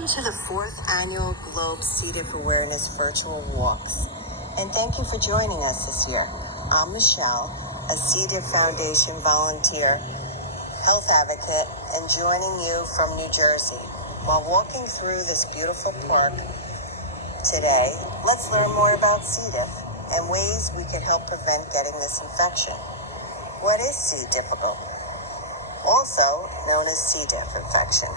To the 4th Annual Globe Cdiff Awareness Virtual Walks. And thank you for joining us this year. I'm Michele, a Cdiff Foundation volunteer, health advocate, and joining you from New Jersey. While walking through this beautiful park today, let's learn more about Cdiff and ways we can help prevent getting this infection. What is C. difficile? Also known as C. diff infection.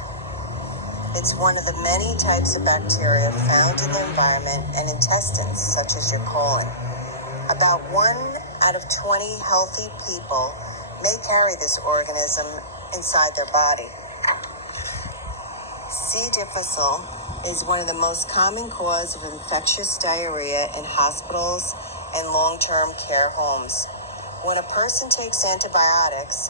It's one of the many types of bacteria found in the environment and intestines, such as your colon. About 1 out of 20 healthy people may carry this organism inside their body. C. difficile is one of the most common causes of infectious diarrhea in hospitals and long-term care homes. When a person takes antibiotics,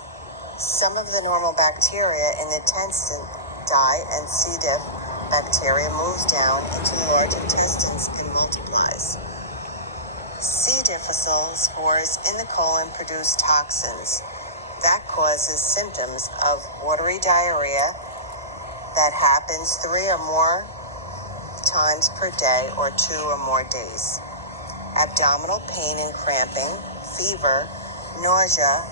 some of the normal bacteria in the intestine die, and C. diff bacteria moves down into the large intestines and multiplies. C. difficile spores in the colon produce toxins that causes symptoms of watery diarrhea that happens 3 or more times per day or 2 or more days. Abdominal pain and cramping, fever, nausea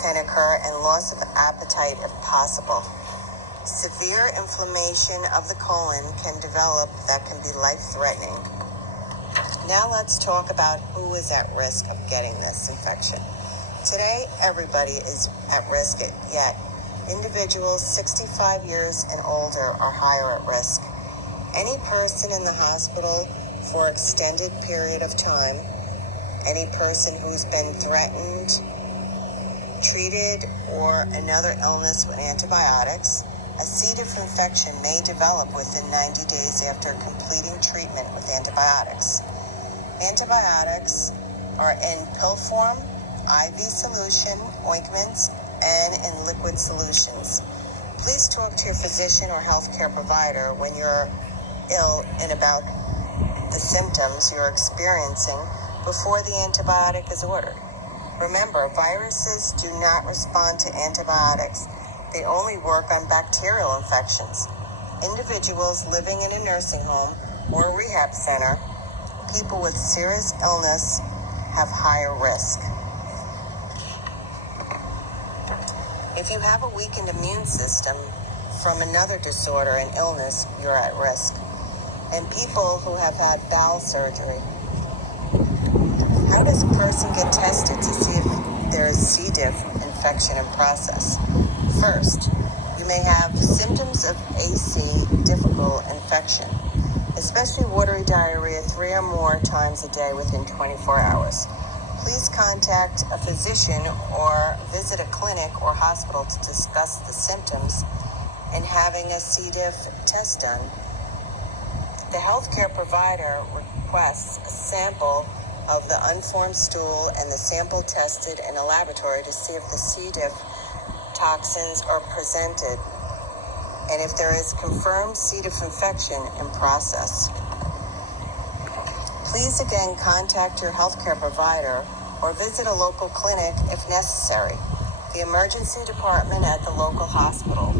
can occur, and loss of appetite if possible. Severe inflammation of the colon can develop that can be life-threatening. Now let's talk about who is at risk of getting this infection. Today, everybody is at risk, yet individuals 65 years and older are higher at risk. Any person in the hospital for extended period of time, any person who's been threatened, treated, or another illness with antibiotics, a C. diff infection may develop within 90 days after completing treatment with antibiotics. Antibiotics are in pill form, IV solution, ointments, and in liquid solutions. Please talk to your physician or healthcare provider when you're ill and about the symptoms you're experiencing before the antibiotic is ordered. Remember, viruses do not respond to antibiotics. They only work on bacterial infections. Individuals living in a nursing home or a rehab center, people with serious illness, have higher risk. If you have a weakened immune system from another disorder and illness, you're at risk. And people who have had bowel surgery. How does a person get tested to see if there is C. diff infection in process? First, you may have symptoms of AC difficile infection, especially watery diarrhea 3 or more times a day within 24 hours. Please contact a physician or visit a clinic or hospital to discuss the symptoms and having a C. diff test done. The healthcare provider requests a sample of the unformed stool and the sample tested in a laboratory to see if the C. diff toxins are presented and if there is confirmed C. diff infection in process. Please again contact your healthcare provider or visit a local clinic if necessary, the emergency department at the local hospital.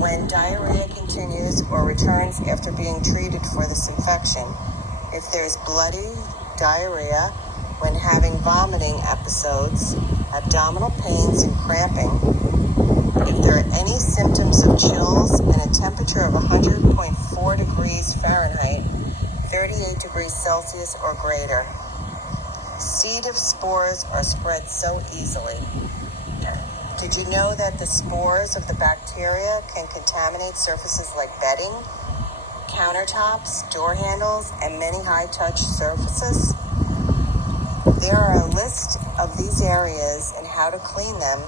When diarrhea continues or returns after being treated for this infection, if there's bloody diarrhea, when having vomiting episodes, abdominal pains and cramping, if there are any symptoms of chills and a temperature of 100.4 degrees Fahrenheit, 38 degrees Celsius or greater. C. diff spores are spread so easily. Did you know that the spores of the bacteria can contaminate surfaces like bedding, countertops, door handles, and many high-touch surfaces? There are a list of these areas and how to clean them.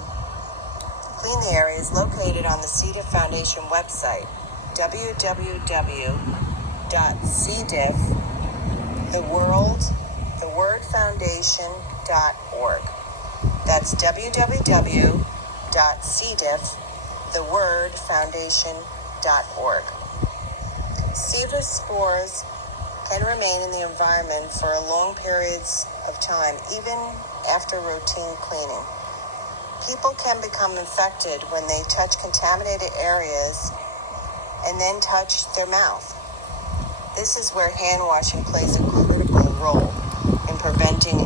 Clean the areas located on the Cdiff Foundation website, www.cdiff.org. That's www.cdiff.org. C. diff spores can remain in the environment for long periods of time, even after routine cleaning. People can become infected when they touch contaminated areas and then touch their mouth. This is where hand washing plays a critical role in preventing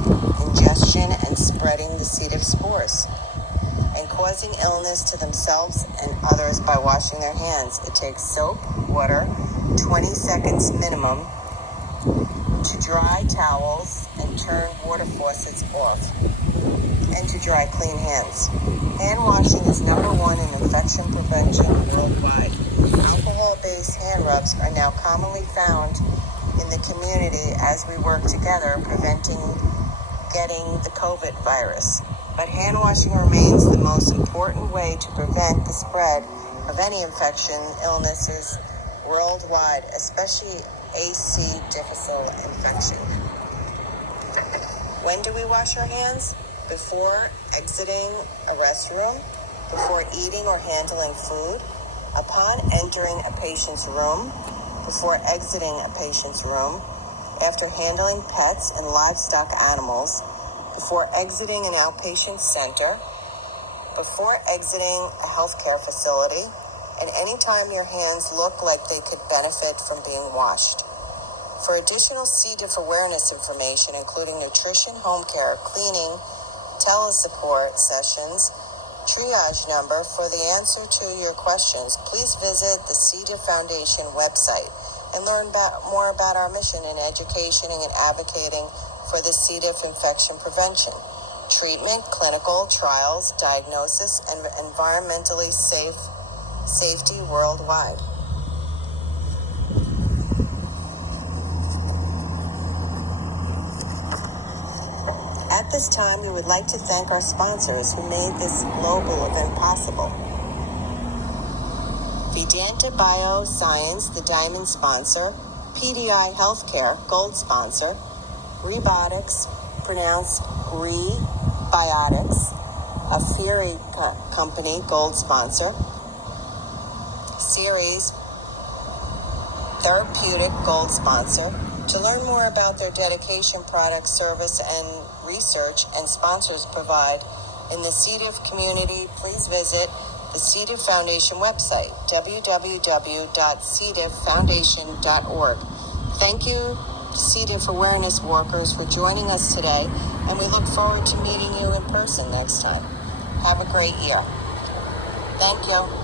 ingestion and spreading the C. diff spores and causing illness to themselves and others by washing their hands. It takes soap, water, 20 seconds minimum to dry towels and turn water faucets off, and to dry clean hands. Hand washing is number one in infection prevention worldwide. Alcohol-based hand rubs are now commonly found in the community as we work together preventing getting the COVID virus. But hand washing remains the most important way to prevent the spread of any infection illnesses worldwide, especially AC difficile infection. When do we wash our hands? Before exiting a restroom, before eating or handling food, upon entering a patient's room, before exiting a patient's room, after handling pets and livestock animals, before exiting an outpatient center, before exiting a healthcare facility, and anytime your hands look like they could benefit from being washed. For additional C. diff awareness information, including nutrition, home care, cleaning, telesupport sessions, triage number for the answer to your questions, please visit the Cdiff Foundation website and learn more about our mission in educating and advocating for the C. diff infection prevention, treatment, clinical trials, diagnosis, and environmentally safety worldwide. At this time, we would like to thank our sponsors who made this global event possible. Vedanta Bioscience, the diamond sponsor, PDI Healthcare, gold sponsor, Rebiotics, pronounced Rebiotics, a Fury company, gold sponsor, Series Therapeutic, gold sponsor. To learn more about their dedication, product, service, and research and sponsors provide in the C. diff community, please visit the Cdiff Foundation website, www.cdifffoundation.org. Thank you, C. diff awareness workers, for joining us today, and we look forward to meeting you in person next time. Have a great year. Thank you.